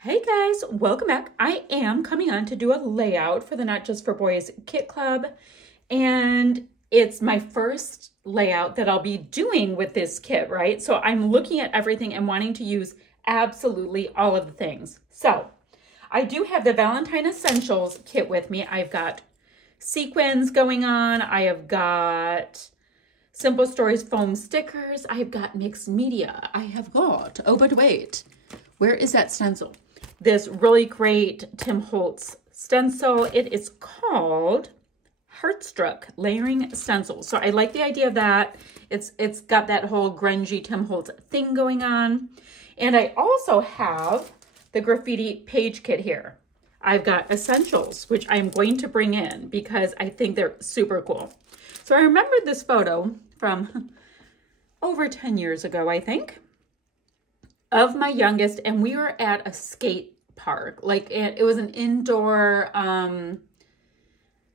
Hey guys, welcome back. I am coming on to do a layout for the Not Just for Boys Kit Club, and it's my first layout that I'll be doing with this kit, right? So I'm looking at everything and wanting to use absolutely all of the things. So I do have the Valentine Essentials kit with me. I've got sequins going on. I have got Simple Stories foam stickers. I've got mixed media. I have got, oh, but wait, where is that stencil? This really great Tim Holtz stencil. It is called Heartstruck Layering Stencil. So I like the idea of that. It's got that whole grungy Tim Holtz thing going on. And I also have the Graffiti page kit here. I've got Essentials, which I'm going to bring in because I think they're super cool. So I remembered this photo from over 10 years ago, I think, of my youngest, and we were at a skate park. Like it was an indoor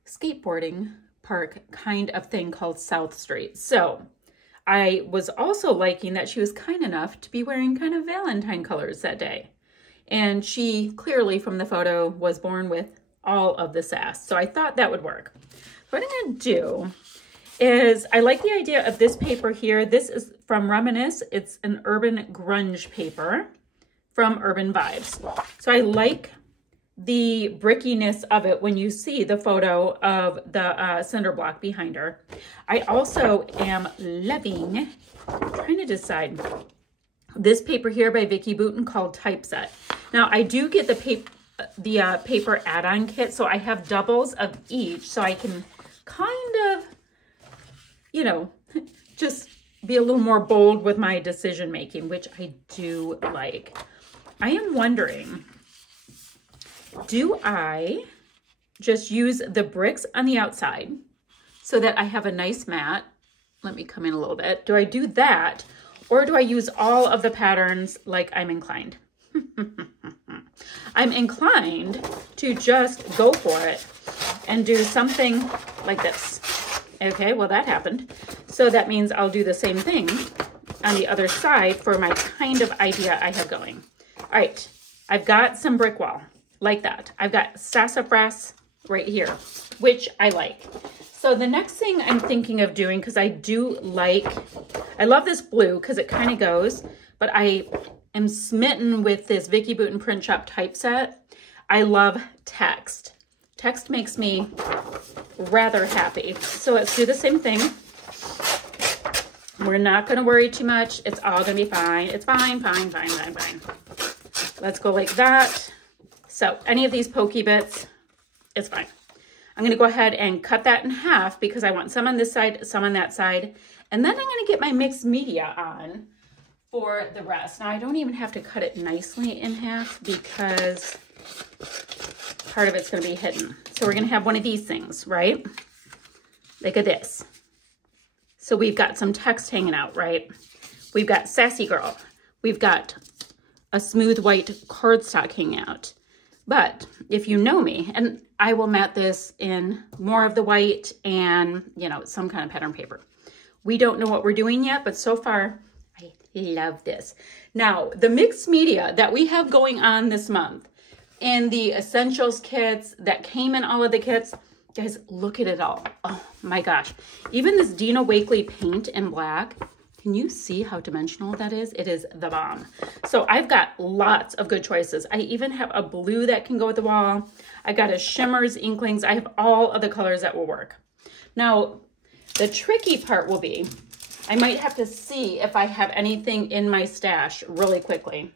skateboarding park kind of thing called South Street. So I was also liking that she was kind enough to be wearing kind of Valentine colors that day. And she clearly from the photo was born with all of the sass. So I thought that would work. What I'm gonna do is I like the idea of this paper here. This is from Reminisce. It's an urban grunge paper from Urban Vibes. So I like the brickiness of it when you see the photo of the cinder block behind her. I also am loving, trying to decide, this paper here by Vicki Boutin called Typeset. Now I do get the paper add-on kit, so I have doubles of each, so I can kind of, you know, just be a little more bold with my decision making, which I do like. I am wondering, do I just use the bricks on the outside so that I have a nice mat? Let me come in a little bit. Do I do that, or do I use all of the patterns like I'm inclined? I'm inclined to just go for it and do something like this. Okay, well that happened. So that means I'll do the same thing on the other side for my kind of idea I have going. All right, I've got some brick wall like that. I've got sassafras right here, which I like. So the next thing I'm thinking of doing, because I love this blue because it kind of goes, but I am smitten with this Vicki Boutin Print Shop typeset. I love text. Text makes me rather happy. So let's do the same thing. We're not going to worry too much. It's all going to be fine. It's fine, fine, fine, fine, fine. Let's go like that. So any of these pokey bits, it's fine. I'm going to go ahead and cut that in half because I want some on this side, some on that side. And then I'm going to get my mixed media on for the rest. Now I don't even have to cut it nicely in half because part of it's going to be hidden. So we're going to have one of these things, right? Look at this. So we've got some text hanging out, right? We've got Sassy Girl. We've got a smooth white cardstock hanging out. But if you know me, and I will mat this in more of the white and, you know, some kind of pattern paper. We don't know what we're doing yet, but so far, I love this. Now, the mixed media that we have going on this month and the Essentials kits that came in all of the kits, guys, look at it all. Oh my gosh. Even this Dina Wakley paint in black, can you see how dimensional that is? It is the bomb. So I've got lots of good choices. I even have a blue that can go with the wall. I got a shimmers, inklings. I have all of the colors that will work. Now, the tricky part will be, I might have to see if I have anything in my stash really quickly,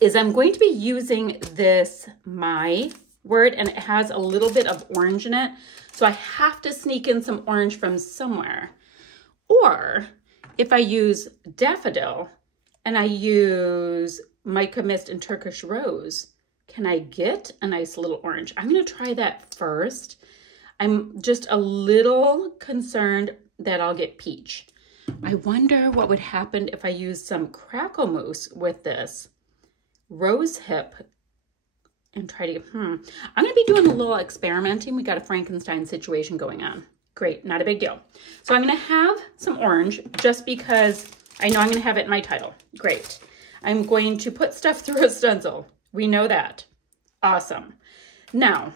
is I'm going to be using this My Word, and it has a little bit of orange in it. So I have to sneak in some orange from somewhere. Or if I use Daffodil and I use Mica Mist and Turkish Rose, can I get a nice little orange? I'm going to try that first. I'm just a little concerned that I'll get peach. I wonder what would happen if I used some crackle mousse with this rose hip and try to get, I'm going to be doing a little experimenting. We got a Frankenstein situation going on. Great, not a big deal. So I'm going to have some orange just because I know I'm going to have it in my title. Great. I'm going to put stuff through a stencil. We know that. Awesome. Now,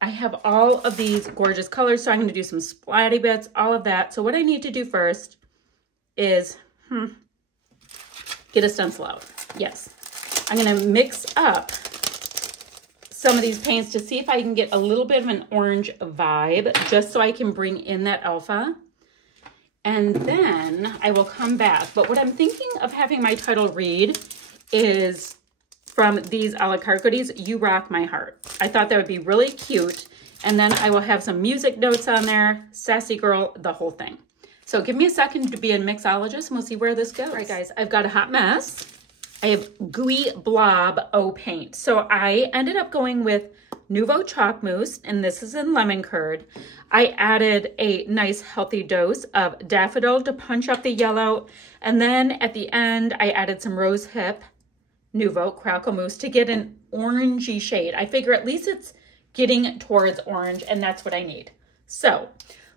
I have all of these gorgeous colors, so I'm going to do some splatty bits, all of that. So what I need to do first is get a stencil out. Yes. I'm going to mix up some of these paints to see if I can get a little bit of an orange vibe, just so I can bring in that alpha. And then I will come back. But what I'm thinking of having my title read is from these a la carte goodies, You Rock My Heart. I thought that would be really cute. And then I will have some music notes on there, Sassy Girl, the whole thing. So give me a second to be a mixologist and we'll see where this goes. All right, guys, I've got a hot mess. I have Gooey Blob O paint. So I ended up going with Nouveau Chalk Mousse, and this is in lemon curd. I added a nice healthy dose of Daffodil to punch up the yellow. And then at the end, I added some Rose Hip Nouveau Crackle Mousse to get an orangey shade. I figure at least it's getting towards orange, and that's what I need. So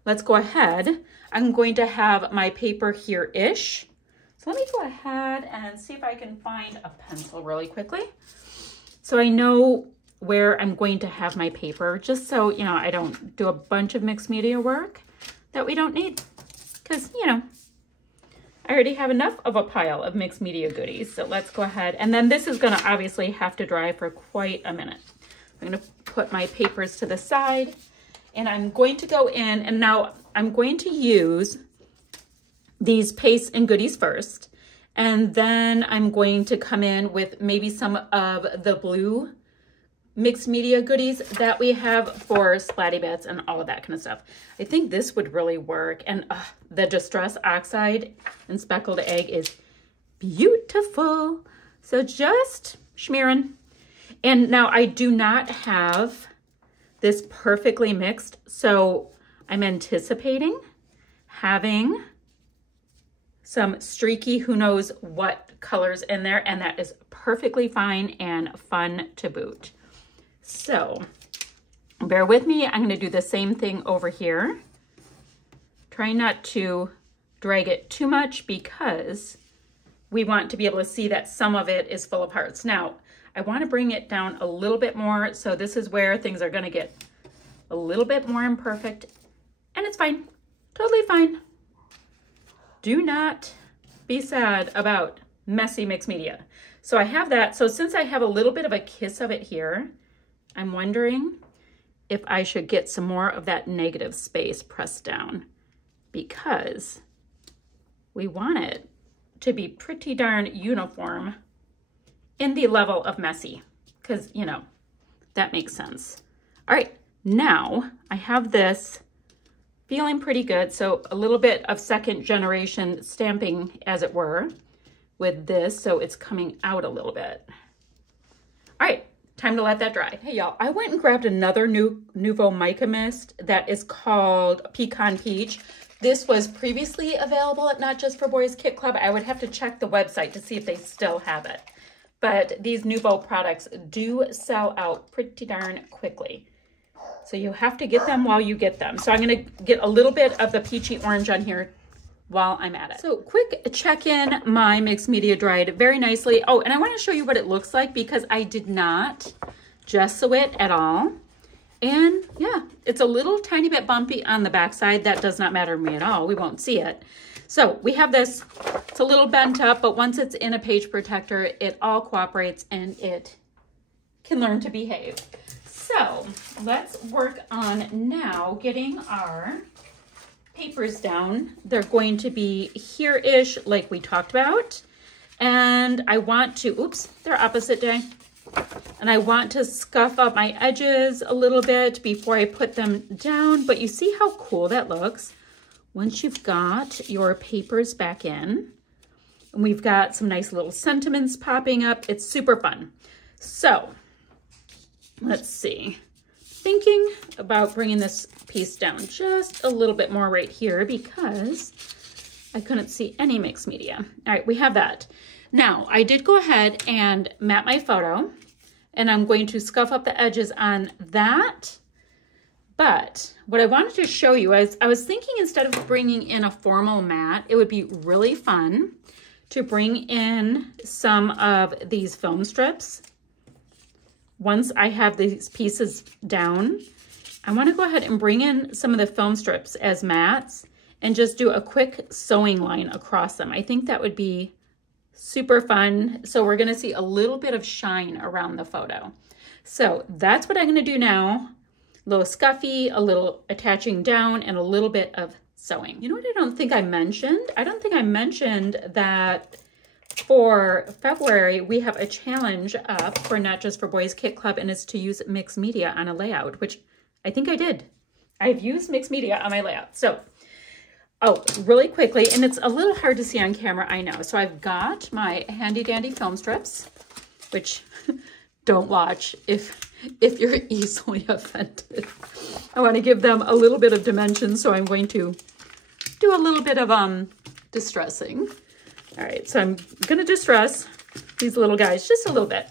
let's go ahead. I'm going to have my paper here-ish. So let me go ahead and see if I can find a pencil really quickly. So I know where I'm going to have my paper, just so, you know, I don't do a bunch of mixed media work that we don't need. Because, you know, I already have enough of a pile of mixed media goodies. So let's go ahead. And then this is going to obviously have to dry for quite a minute. I'm going to put my papers to the side. And I'm going to go in, and now I'm going to use these pastes and goodies first. And then I'm going to come in with maybe some of the blue mixed media goodies that we have for splatty bits and all of that kind of stuff. I think this would really work. And the Distress Oxide and Speckled Egg is beautiful. So just smearing. And now I do not have this perfectly mixed, so I'm anticipating having some streaky, who knows what colors in there, and that is perfectly fine and fun to boot. So bear with me. I'm going to do the same thing over here. Try not to drag it too much because we want to be able to see that some of it is full of hearts. Now, I want to bring it down a little bit more. So this is where things are going to get a little bit more imperfect, and it's fine. Totally fine. Do not be sad about messy mixed media. So I have that. So since I have a little bit of a kiss of it here, I'm wondering if I should get some more of that negative space pressed down, because we want it to be pretty darn uniform in the level of messy, because, you know, that makes sense. All right, now I have this feeling pretty good. So a little bit of second generation stamping, as it were, with this. So it's coming out a little bit. All right, time to let that dry. Hey y'all, I went and grabbed another Nouveau Mica Mist that is called Pecan Peach. This was previously available at Not Just for Boys Kit Club. I would have to check the website to see if they still have it. But these Nouveau products do sell out pretty darn quickly. So you have to get them while you get them. So I'm going to get a little bit of the peachy orange on here while I'm at it. So quick check-in, my mixed media dried very nicely. Oh, and I want to show you what it looks like because I did not gesso it at all. And yeah, it's a little tiny bit bumpy on the backside. That does not matter to me at all. We won't see it. So we have this, it's a little bent up, but once it's in a page protector, it all cooperates and it can learn to behave. So let's work on now getting our papers down. They're going to be here-ish like we talked about. And I want to, oops, they're opposite day. And I want to scuff up my edges a little bit before I put them down. But you see how cool that looks once you've got your papers back in. And we've got some nice little sentiments popping up. It's super fun. So let's see. Thinking about bringing this piece down just a little bit more right here because I couldn't see any mixed media. All right, we have that. Now, I did go ahead and map my photo, and I'm going to scuff up the edges on that. But what I wanted to show you is I was thinking instead of bringing in a formal mat, it would be really fun to bring in some of these film strips once I have these pieces down, I want to go ahead and bring in some of the film strips as mats and just do a quick sewing line across them. I think that would be super fun. So we're going to see a little bit of shine around the photo. So that's what I'm going to do now. A little scuffy, a little attaching down, and a little bit of sewing. You know what I don't think I mentioned? I don't think I mentioned that for February, we have a challenge up for Not Just for Boys Kit Club, and it's to use mixed media on a layout, which I think I did. I've used mixed media on my layout. So, oh, really quickly, and it's a little hard to see on camera, I know. So I've got my handy dandy film strips, which don't watch if you're easily offended. I want to give them a little bit of dimension, so I'm going to do a little bit of distressing. All right, so I'm going to distress these little guys just a little bit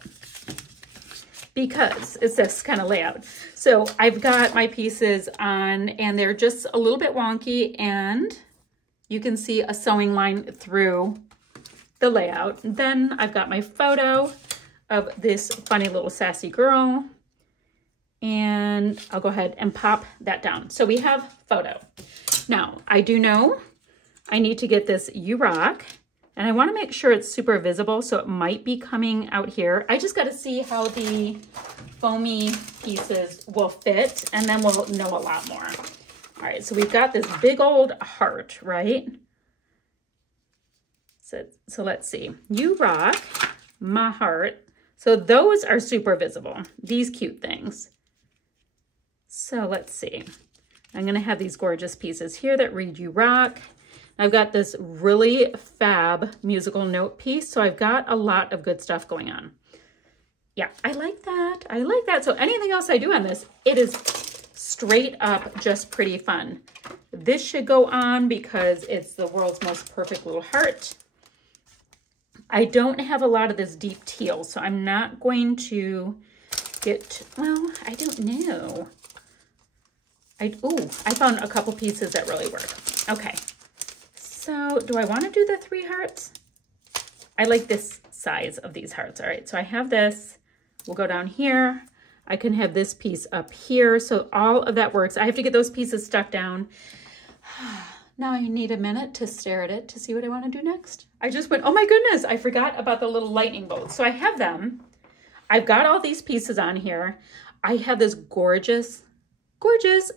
because it's this kind of layout. So I've got my pieces on, and they're just a little bit wonky, and you can see a sewing line through the layout. Then I've got my photo of this funny little sassy girl, and I'll go ahead and pop that down. So we have photo. Now, I do know I need to get this You Rock, and I want to make sure it's super visible, so it might be coming out here. I just got to see how the foamy pieces will fit, and then we'll know a lot more. All right, so we've got this big old heart, right? So let's see. You Rock, my heart. So those are super visible, these cute things. So let's see. I'm going to have these gorgeous pieces here that read You Rock. I've got this really fab musical note piece, so I've got a lot of good stuff going on. Yeah, I like that. I like that. So anything else I do on this, it is straight up just pretty fun. This should go on because it's the world's most perfect little heart. I don't have a lot of this deep teal, so I'm not going to get, well, I don't know. I found a couple pieces that really work. Okay. So do I want to do the 3 hearts? I like this size of these hearts. All right, so I have this. We'll go down here. I can have this piece up here. So all of that works. I have to get those pieces stuck down. Now I need a minute to stare at it to see what I want to do next. I just went, oh my goodness, I forgot about the little lightning bolts. So I have them. I've got all these pieces on here. I have this gorgeous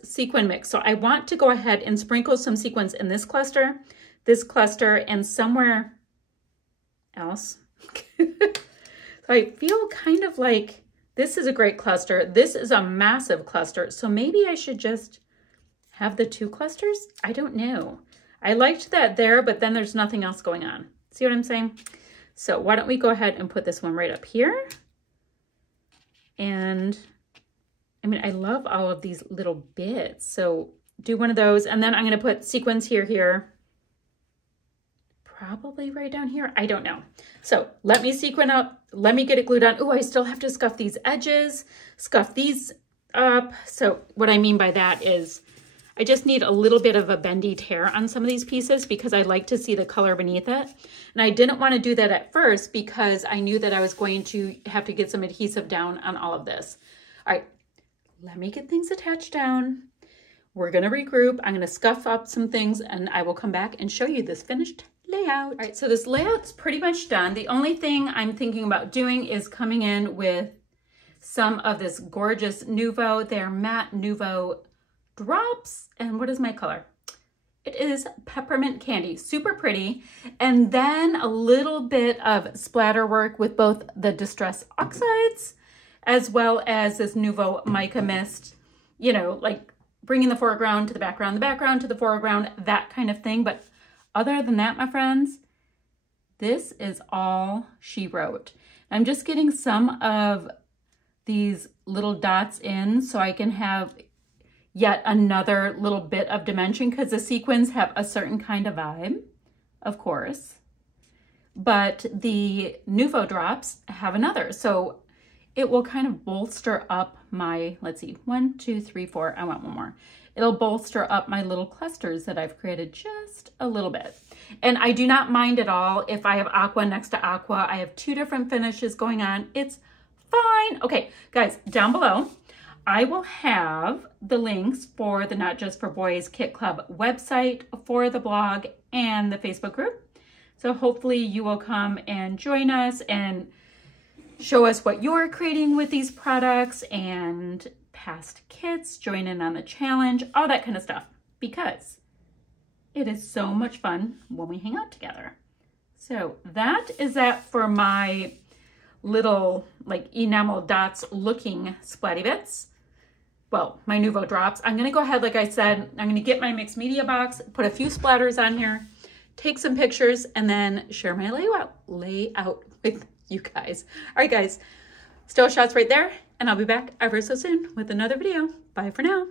sequin mix. So I want to go ahead and sprinkle some sequins in this cluster, and somewhere else. So I feel kind of like this is a great cluster. This is a massive cluster. So maybe I should just have the 2 clusters? I don't know. I liked that there, but then there's nothing else going on. See what I'm saying? So why don't we go ahead and put this one right up here? And I mean, I love all of these little bits. So do one of those, and then I'm going to put sequins here. Probably right down here. I don't know. So let me sequin up. Let me get it glued on. Oh, I still have to scuff these edges, scuff these up. So what I mean by that is I just need a little bit of a bendy tear on some of these pieces because I like to see the color beneath it. And I didn't want to do that at first because I knew that I was going to have to get some adhesive down on all of this. All right, let me get things attached down. We're going to regroup. I'm going to scuff up some things and I will come back and show you this finished layout. All right, so this layout's pretty much done. The only thing I'm thinking about doing is coming in with some of this gorgeous Nuvo. They're matte Nuvo drops. And what is my color? It is peppermint candy, super pretty. And then a little bit of splatter work with both the Distress Oxides as well as this Nuvo Mica Mist, you know, like bringing the foreground to the background to the foreground, that kind of thing. But other than that, my friends, this is all she wrote. I'm just getting some of these little dots in so I can have yet another little bit of dimension because the sequins have a certain kind of vibe, of course, but the Nuvo drops have another. So it will kind of bolster up my, let's see, 1, 2, 3, 4, I want one more. It'll bolster up my little clusters that I've created just a little bit. And I do not mind at all if I have aqua next to aqua. I have 2 different finishes going on. It's fine. Okay, guys, down below, I will have the links for the Not Just for Boys Kit Club website, for the blog, and the Facebook group. So hopefully you will come and join us and show us what you're creating with these products and past kits, join in on the challenge, all that kind of stuff, because it is so much fun when we hang out together. So that is that for my little like enamel dots looking splatty bits. Well, my Nuvo drops. I'm gonna go ahead, like I said, I'm gonna get my mixed media box, put a few splatters on here, take some pictures, and then share my layout with you guys. All right, guys, still shots right there, and I'll be back ever so soon with another video. Bye for now.